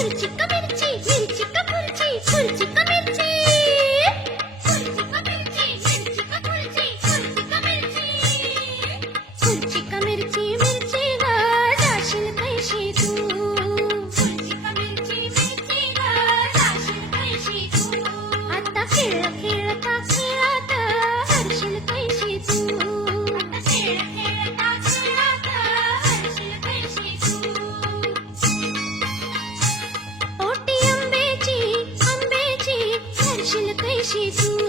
खुर्ची का मिरची, मिरची का खुर्ची, खुर्ची का मिरची. खुर्ची का मिरची, मिरची का खुर्ची, खुर्ची का मिरची. खुर्ची का मिरची, मिरची ग जाशील कैशी तू. खुर्ची का मिरची, मिरची ग जाशील कैशी तू. आता खेळ खेळता खेळात हरशील कैशी तू. आता खेळ खेळता खेळात हरशील कैशी तू. पोटी आंब्याची आंब्याची हरशील कैशी तू.